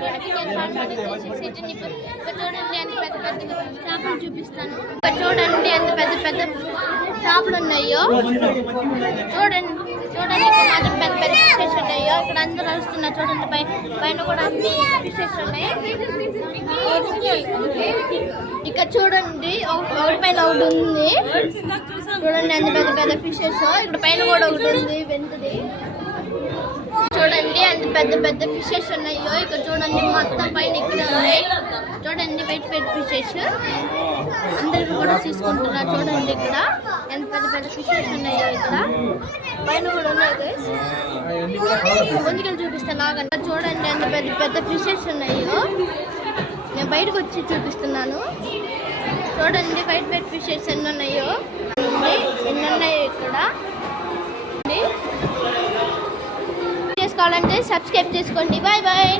చూడండి ఎంత పెద్ద పెద్ద చేపలు చూపిస్తాను. ఇక్కడ చూడండి ఎంత పెద్ద పెద్ద చేపలు ఉన్నాయో. చూడండి చూడండి ఇక్కడ మాత్రం పెద్ద పెద్ద ఫిషెస్ ఉన్నాయో. ఇక్కడ అందరూ వస్తున్నారు చూడండి. పైన కూడా అన్ని ఫిషెస్ ఉన్నాయి. ఇక్కడ చూడండి ఒకటి పైన ఒకటి ఉంది. చూడండి ఎంత పెద్ద పెద్ద ఫిషెస్. ఇక్కడ పైన కూడా ఒకటి ఉంది వెంటది. చూడండి అంత పెద్ద పెద్ద ఫిషెస్ ఉన్నాయో. ఇక్కడ చూడండి మొత్తం పైన ఇక్కడ ఉన్నాయి. చూడండి వెయిట్ ఫిషెస్ అందరికి కూడా తీసుకుంటున్నారు. చూడండి ఇక్కడ ఎంత పెద్ద పెద్ద ఫిషెస్ ఉన్నాయో. ఇక్కడ పైన కూడా ఉన్నాయి గైస్. ముందుకెళ్ళి చూపిస్తాను నాకంటే. చూడండి ఎంత పెద్ద పెద్ద ఫిషెస్ ఉన్నాయో. నేను బయటకు వచ్చి చూపిస్తున్నాను. చూడండి వైట్ ఫిషెస్ ఎన్ని ఉన్నాయో. ఎన్ని ఉన్నాయో ఇక్కడ. చేసుకోవాలంటే సబ్స్క్రైబ్ చేసుకోండి. Bye bye.